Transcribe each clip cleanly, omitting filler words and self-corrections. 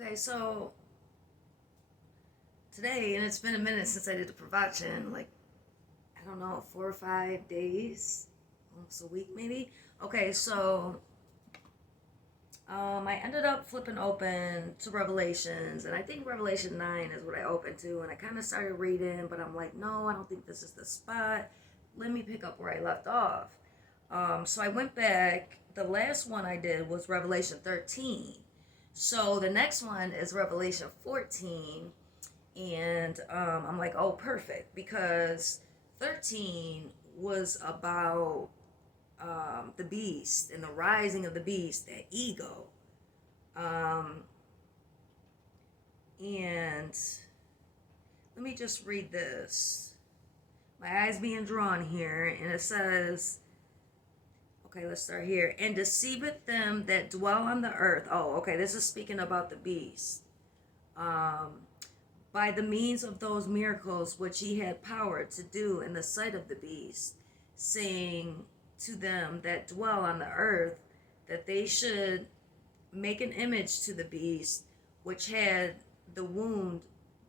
Okay, so today, and it's been a minute since I did the production, like, I don't know, 4 or 5 days, almost a week maybe. Okay, so I ended up flipping open to Revelations, and I think Revelation 9 is what I opened to, and I kind of started reading, but I'm like, no, I don't think this is the spot. Let me pick up where I left off. So I went back. The last one I did was Revelation 13. So the next one is Revelation 14, and I'm like, oh, perfect, because 13 was about the beast and the rising of the beast, that ego. Um, and let me just read this. My eyes being drawn here, and it says, okay, let's start here. And deceiveth them that dwell on the earth. Oh, okay, this is speaking about the beast. By the means of those miracles which he had power to do in the sight of the beast, saying to them that dwell on the earth that they should make an image to the beast which had the wound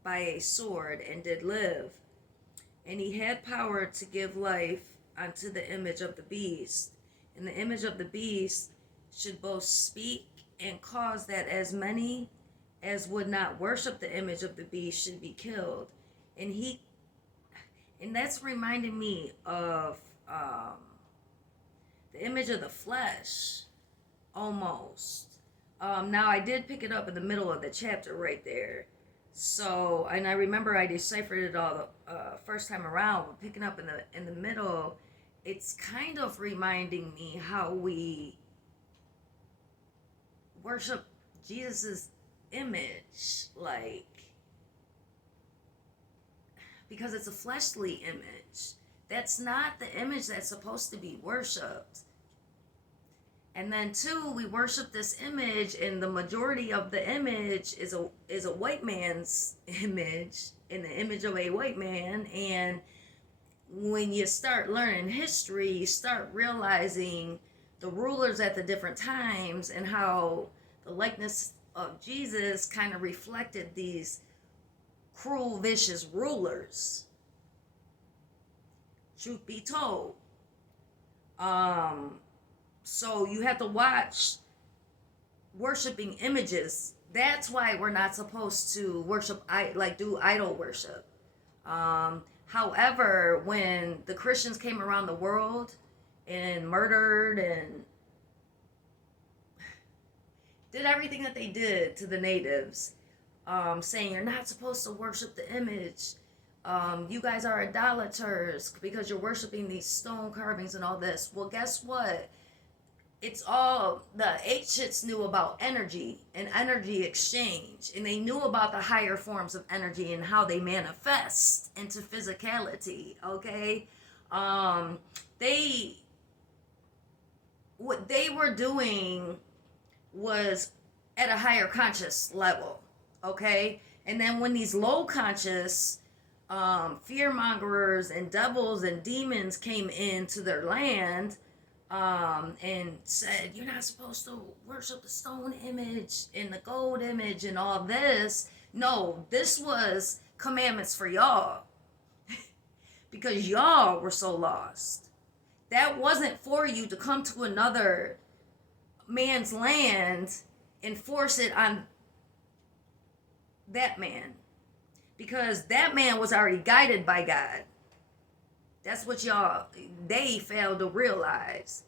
by a sword and did live. And he had power to give life unto the image of the beast. And the image of the beast should both speak and cause that as many as would not worship the image of the beast should be killed. And he, and that's reminding me of the image of the flesh, almost. Now I did pick it up in the middle of the chapter right there. So, and I remember I deciphered it all the first time around, but picking up in the middle, it's kind of reminding me how we worship Jesus's image, like, because it's a fleshly image. That's not the image that's supposed to be worshipped. And then two, we worship this image, and the majority of the image is a white man's image, in the image of a white man. And when you start learning history, you start realizing the rulers at the different times and how the likeness of Jesus kind of reflected these cruel, vicious rulers. Truth be told. So you have to watch worshiping images. That's why we're not supposed to worship, like do idol worship. However, when the Christians came around the world and murdered and did everything that they did to the natives, saying you're not supposed to worship the image. You guys are idolaters because you're worshiping these stone carvings and all this. Well, guess what? It's all the ancients knew about energy and energy exchange, and they knew about the higher forms of energy and how they manifest into physicality. Okay, they what they were doing was at a higher conscious level. Okay, and then when these low conscious fear mongers and devils and demons came into their land, and said you're not supposed to worship the stone image and the gold image and all this. No, this was commandments for y'all because y'all were so lost. That wasn't for you to come to another man's land and force it on that man, because that man was already guided by God. That's what they failed to realize.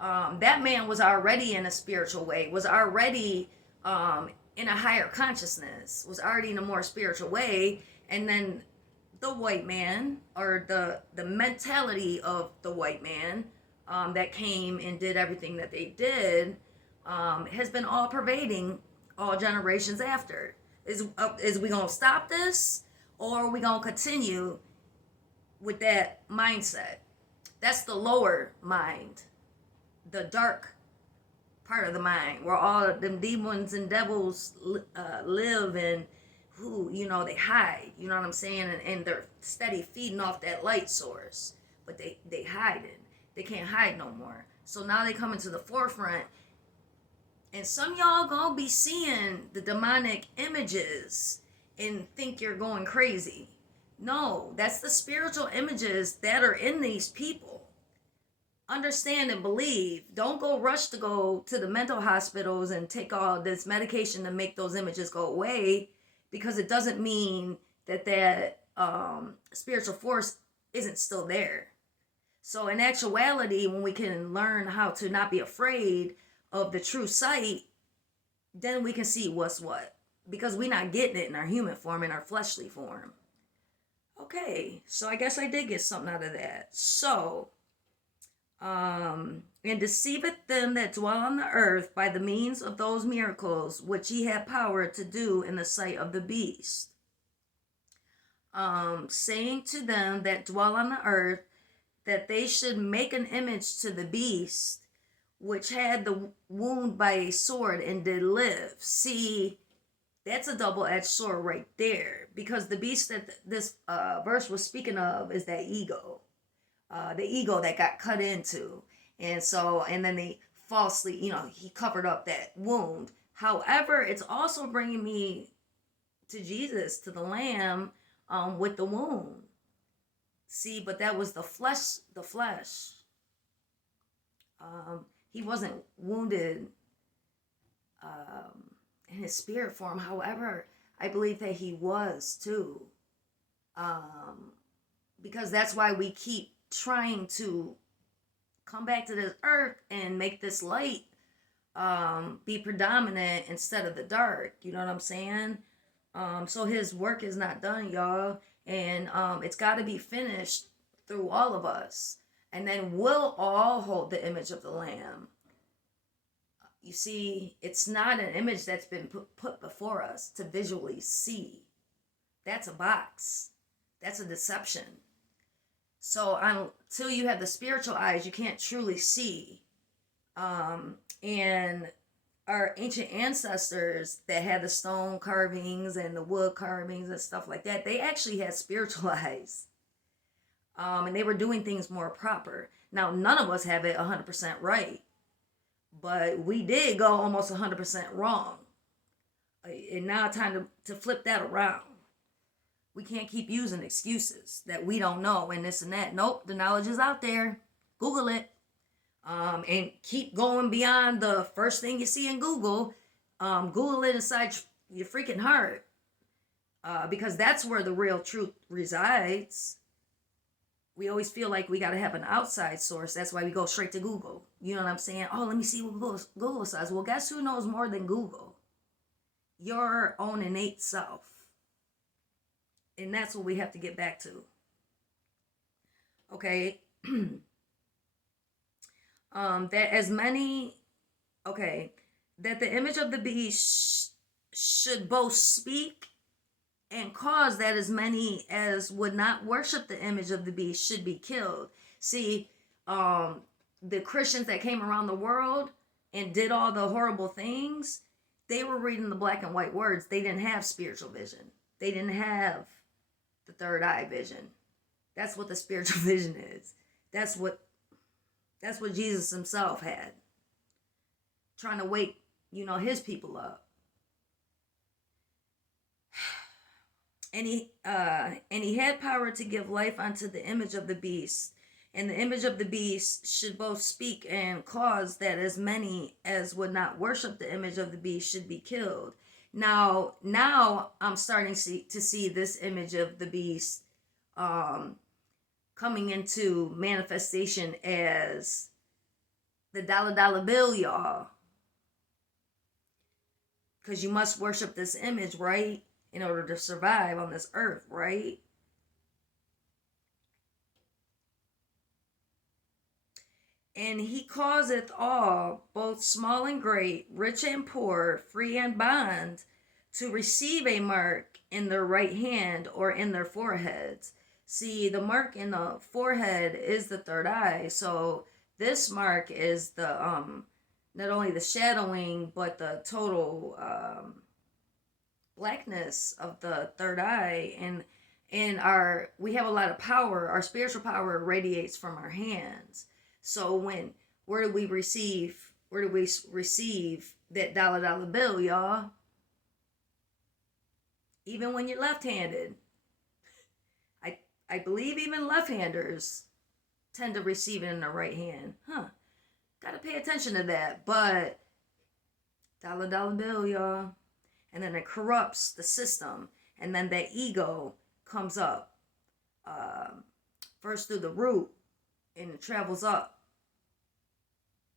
That man was already in a spiritual way, was already in a higher consciousness, was already in a more spiritual way. And then the white man, or the mentality of the white man that came and did everything that they did, has been all pervading all generations after. Is we gonna stop this, or are we gonna continue with that mindset? That's the lower mind, the dark part of the mind, where all of them demons and devils live, and who, they hide. You know what I'm saying? And they're steady feeding off that light source, but they hide it. They can't hide no more. So now they come into the forefront, And some y'all gonna be seeing the demonic images and think you're going crazy. No, that's the spiritual images that are in these people. Understand and believe. Don't go rush to go to the mental hospitals and take all this medication to make those images go away, because it doesn't mean that spiritual force isn't still there. So in actuality, when we can learn how to not be afraid of the true sight, then we can see what's what, because we're not getting it in our human form, in our fleshly form. Okay, so I guess I did get something out of that. So and deceiveth them that dwell on the earth by the means of those miracles which he had power to do in the sight of the beast, saying to them that dwell on the earth that they should make an image to the beast which had the wound by a sword and did live. See, that's a double-edged sword right there, because the beast that this verse was speaking of is that ego, the ego that got cut into. And so, and then they falsely, he covered up that wound. However, it's also bringing me to Jesus, to the Lamb, with the wound. See, but that was the flesh. He wasn't wounded in his spirit form. However, I believe that he was too. Because that's why we keep trying to come back to this earth and make this light be predominant instead of the dark. You know what I'm saying? So his work is not done, y'all. And it's got to be finished through all of us. And then we'll all hold the image of the Lamb. You see, it's not an image that's been put before us to visually see. That's a box. That's a deception. So until you have the spiritual eyes, you can't truly see. And our ancient ancestors that had the stone carvings and the wood carvings and stuff like that, they actually had spiritual eyes. And they were doing things more proper. Now, none of us have it 100% right, but we did go almost 100% wrong. And now it's time to flip that around. We can't keep using excuses that we don't know and this and that. Nope, the knowledge is out there. Google it. And keep going beyond the first thing you see in Google. Google it inside your freaking heart. Because that's where the real truth resides. We always feel like we got to have an outside source. That's why we go straight to Google. You know what I'm saying? Oh, let me see what Google says. Well, guess who knows more than Google? Your own innate self. And that's what we have to get back to. Okay. That the image of the beast should both speak and cause that as many as would not worship the image of the beast should be killed. See, the Christians that came around the world and did all the horrible things, they were reading the black and white words. They didn't have spiritual vision. They didn't have the third eye vision. That's what the spiritual vision is. That's what Jesus himself had. Trying to wake, his people up. And he had power to give life unto the image of the beast. And the image of the beast should both speak and cause that as many as would not worship the image of the beast should be killed. Now I'm starting to see this image of the beast coming into manifestation as the dollar bill, y'all. Because you must worship this image, right? In order to survive on this earth, right? And he causeth all, both small and great, rich and poor, free and bond, to receive a mark in their right hand or in their foreheads. See, the mark in the forehead is the third eye. So this mark is the not only the shadowing, but the total blackness of the third eye. And we have a lot of power. Our spiritual power radiates from our hands. So where do we receive that dollar bill, y'all. Even when you're left-handed. I believe even left-handers tend to receive it in the right hand. Gotta pay attention to that. But dollar bill, y'all. And then it corrupts the system. And then that ego comes up. First through the root. And it travels up.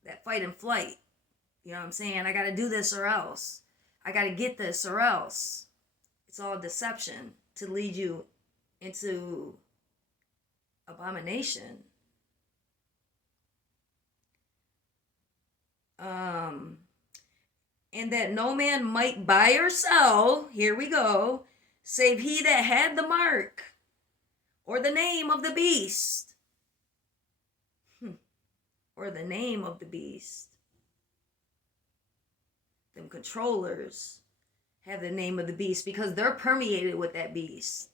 That fight and flight. You know what I'm saying? I gotta do this or else. I gotta get this or else. It's all deception to lead you into abomination. And that no man might buy or sell, here we go, save he that had the mark or the name of the beast. Or the name of the beast. Them controllers have the name of the beast because they're permeated with that beast.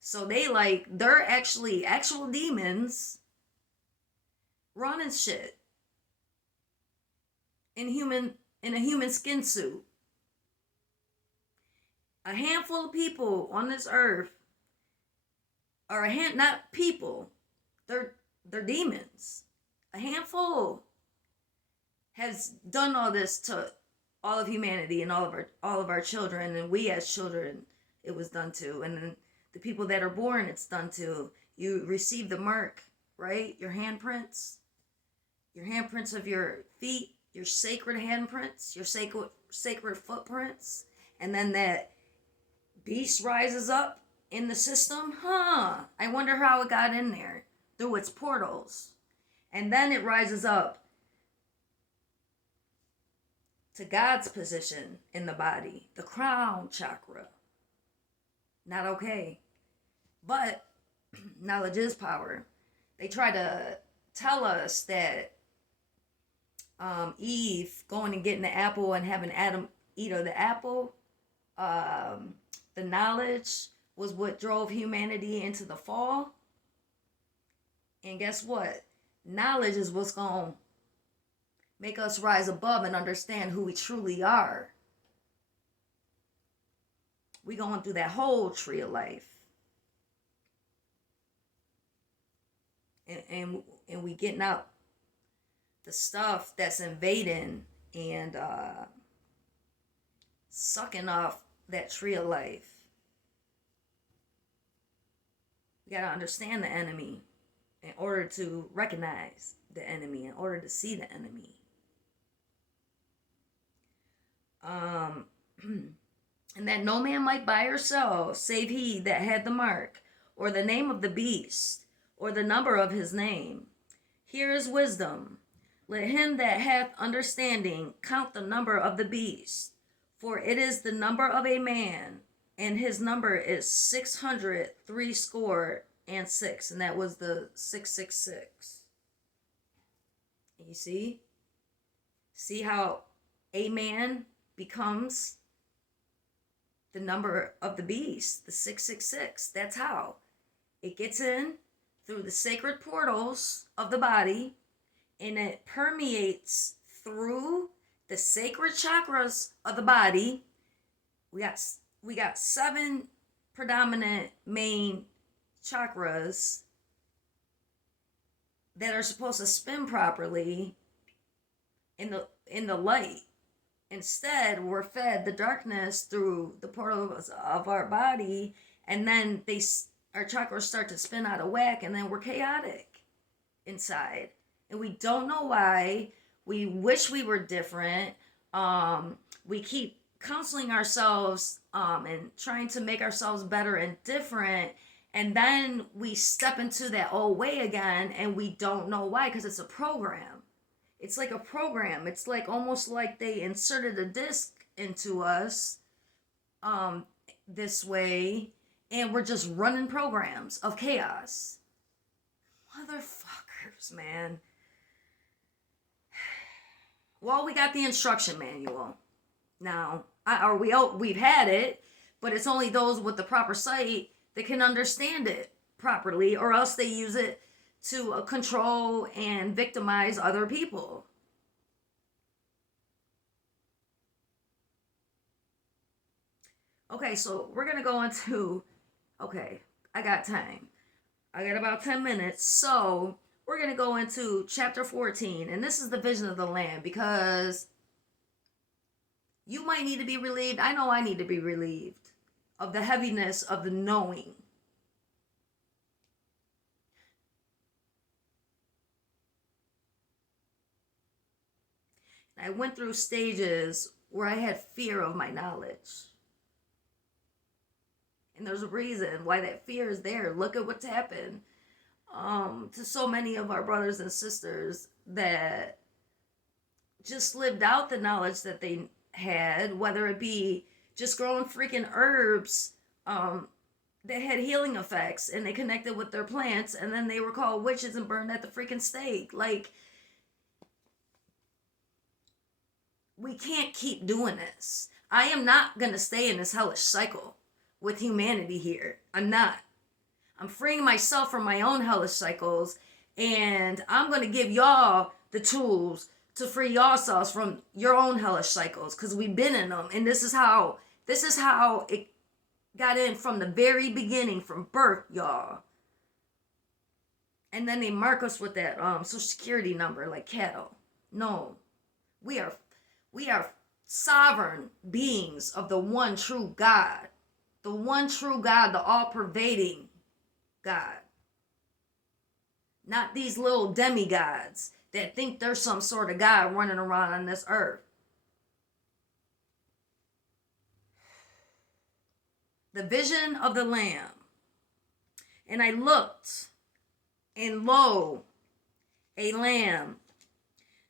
So they're actually actual demons running shit in a human skin suit. A handful of people on this earth are not people. They're demons. A handful has done all this to all of humanity and all of our children, and we as children it was done to, and then the people that are born it's done to. You receive the mark, right? Your handprints of your feet, your sacred handprints, your sacred footprints, and then that beast rises up in the system. I wonder how it got in there through its portals, and then it rises up to God's position in the body, the crown chakra. Not okay. But knowledge is power. They try to tell us that Eve going and getting the apple and having Adam eat of the apple, the knowledge was what drove humanity into the fall. And guess what? Knowledge is what's going to make us rise above and understand who we truly are. We going through that whole tree of life. And we getting out the stuff that's invading and sucking off that tree of life. We got to understand the enemy in order to recognize the enemy, in order to see the enemy. And that no man might buy or sell, save he that had the mark, or the name of the beast, or the number of his name. Here is wisdom. Let him that hath understanding count the number of the beast, for it is the number of a man, and his number is 666, and that was the 666. You see? See how a man becomes the number of the beast, the 666. That's how. It gets in through the sacred portals of the body, and it permeates through the sacred chakras of the body. We got 7 predominant main chakras that are supposed to spin properly in the light. Instead, we're fed the darkness through the portals of our body, and then our chakras start to spin out of whack, and then we're chaotic inside. And we don't know why. We wish we were different. We keep counseling ourselves and trying to make ourselves better and different. And then we step into that old way again, and we don't know why, because it's a program. It's like a program. It's like almost like they inserted a disc into us this way, and we're just running programs of chaos. Motherfuckers, man. Well, we got the instruction manual now. We've had it, but it's only those with the proper sight that can understand it properly, or else they use it to control and victimize other people. Okay, so we're gonna go into. Okay, I got time. I got about 10 minutes. So we're gonna go into chapter 14, and this is the vision of the Lamb because you might need to be relieved. I know I need to be relieved of the heaviness of the knowing. I went through stages where I had fear of my knowledge. And there's a reason why that fear is there. Look at what's happened to so many of our brothers and sisters that just lived out the knowledge that they had, whether it be just growing freaking herbs that had healing effects and they connected with their plants and then they were called witches and burned at the freaking stake. Like, we can't keep doing this. I am not going to stay in this hellish cycle with humanity here. I'm not. I'm freeing myself from my own hellish cycles, and I'm going to give y'all the tools to free yourselves from your own hellish cycles, because we've been in them, and this is how it got in from the very beginning, from birth, y'all. And then they mark us with that social security number like cattle. No, we are sovereign beings of the one true God. The one true God, the all-pervading God. Not these little demigods that think there's some sort of God running around on this earth. The vision of the Lamb. And I looked, and lo, a lamb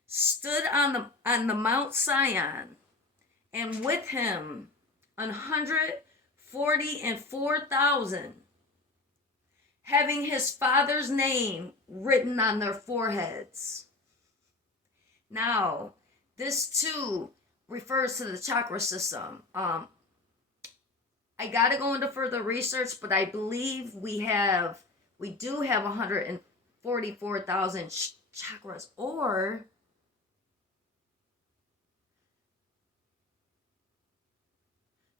stood on the Mount Sion, and with him 144,000, having his father's name written on their foreheads. Now, this too refers to the chakra system. I gotta go into further research, but I believe we do have 144,000 chakras, or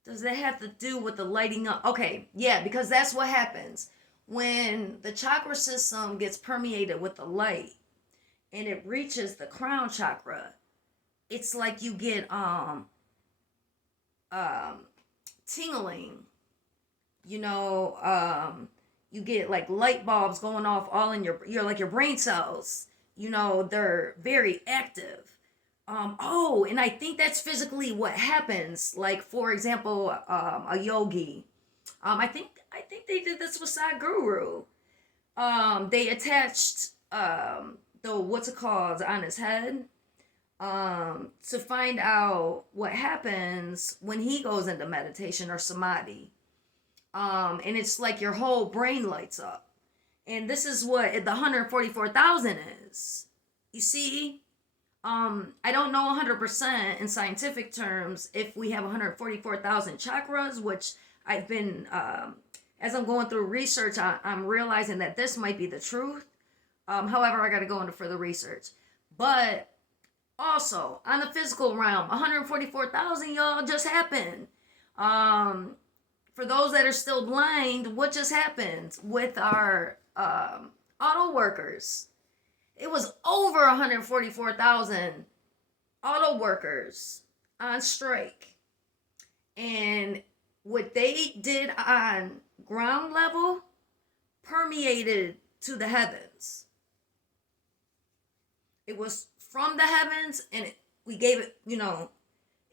does that have to do with the lighting up? Okay, yeah, because that's what happens when the chakra system gets permeated with the light and it reaches the crown chakra. It's like you get tingling, you get like light bulbs going off all in your brain cells, they're very active. And I think that's physically what happens. Like, for example, a yogi. I think they did this with Sadhguru. They attached the what's it called on his head, to find out what happens when he goes into meditation or samadhi. And it's like your whole brain lights up. And this is what the 144,000 is. You see? I don't know 100% in scientific terms if we have 144,000 chakras, which I've been, as I'm going through research, I'm realizing that this might be the truth. However, I got to go into further research. But also, on the physical realm, 144,000, y'all, just happened. For those that are still blind, what just happened with our auto workers? It was over 144,000 auto workers on strike. And what they did on ground level permeated to the heavens. It was from the heavens, and we gave it,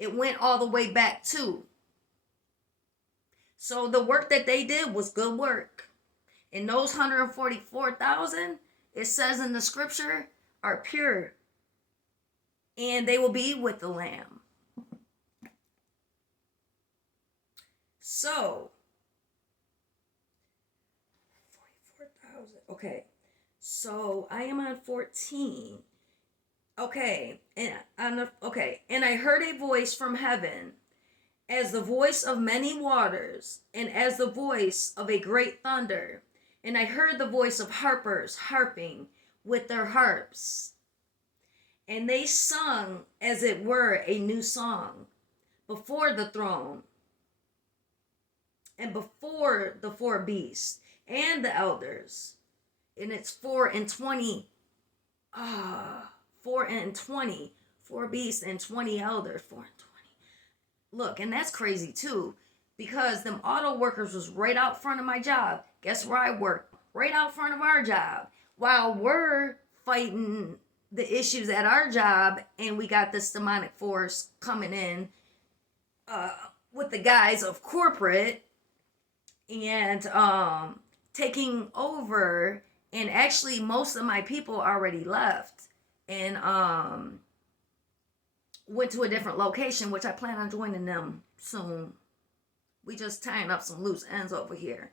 it went all the way back too. So the work that they did was good work. And those 144,000, it says in the scripture, are pure. And they will be with the Lamb. So, 44,000. Okay. So I am on 14. Okay. And I heard a voice from heaven, as the voice of many waters, and as the voice of a great thunder. And I heard the voice of harpers harping with their harps. And they sung, as it were, a new song before the throne. and before the four beasts and the elders. And it's 4 and 20. 4 and 20. 4 beasts and 20 elders. 4 and 20. Look, and that's crazy too. Because them auto workers was right out front of my job. Guess where I work? Right out front of our job. While we're fighting the issues at our job, and we got this demonic force coming in with the guys of corporate and taking over. And actually, most of my people already left and went to a different location, which I plan on joining them soon. We just tying up some loose ends over here.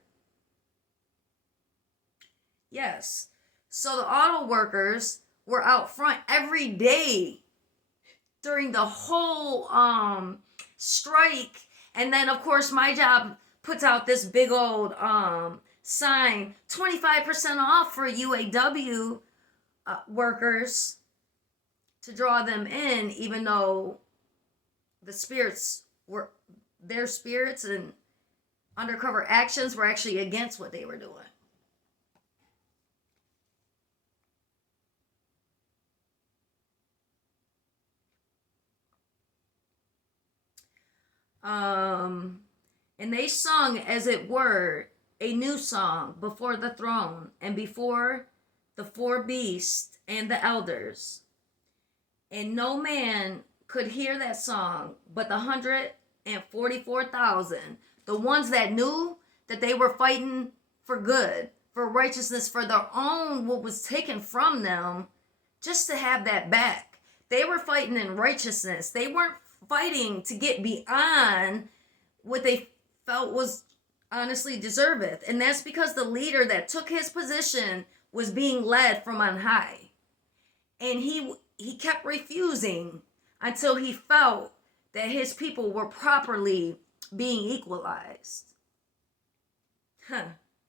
Yes. So the auto workers were out front every day during the whole strike. And then of course my job puts out this big old sign, 25% off for UAW workers, to draw them in, even though the spirits were, their spirits and undercover actions were actually against what they were doing. And they sung, as it were, a new song before the throne and before the four beasts and the elders. And no man could hear that song but the 144,000, the ones that knew that they were fighting for good, for righteousness, for their own, what was taken from them, just to have that back. They were fighting in righteousness. They weren't fighting to get beyond what they felt was honestly deserveth. And that's because the leader that took his position was being led from on high. And he kept refusing until he felt that his people were properly being equalized.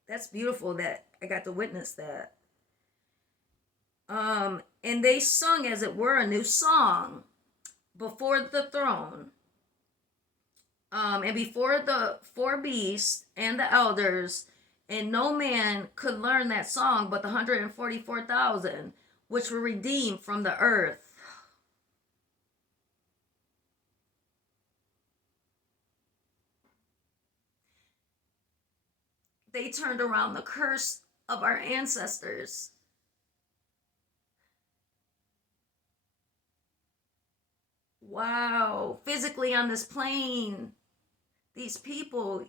That's beautiful that I got to witness that. And they sung, as it were, a new song before the throne, and before the four beasts and the elders, and no man could learn that song but the 144,000, which were redeemed from the earth. They turned around the curse of our ancestors. Wow, physically on this plane, these people,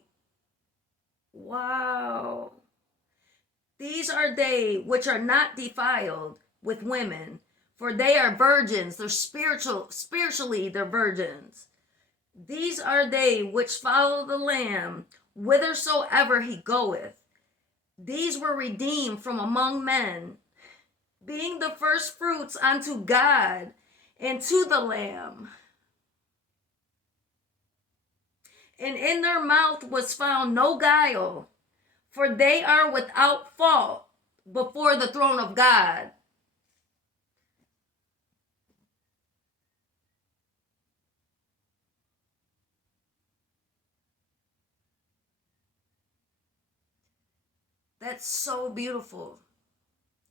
wow. These are they which are not defiled with women, for they are virgins. They're spiritually they're virgins. These are they which follow the Lamb whithersoever he goeth. These were redeemed from among men, being the first fruits unto God and to the Lamb. And in their mouth was found no guile, for they are without fault before the throne of God. That's so beautiful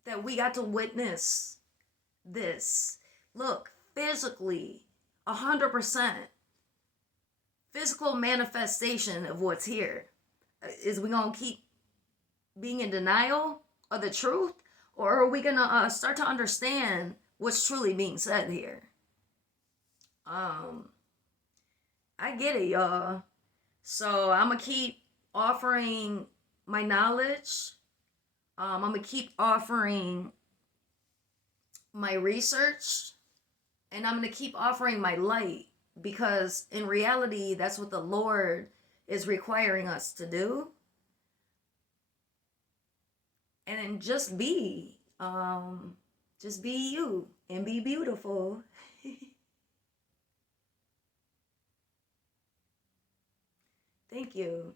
that we got to witness this. Look, physically, 100% physical manifestation of what's here. Is we gonna keep being in denial of the truth, or are we gonna start to understand what's truly being said here? I get it, y'all. So I'm gonna keep offering my knowledge. I'm gonna keep offering my research, and I'm gonna keep offering my light, because in reality, that's what the Lord is requiring us to do. And just be you and be beautiful. Thank you.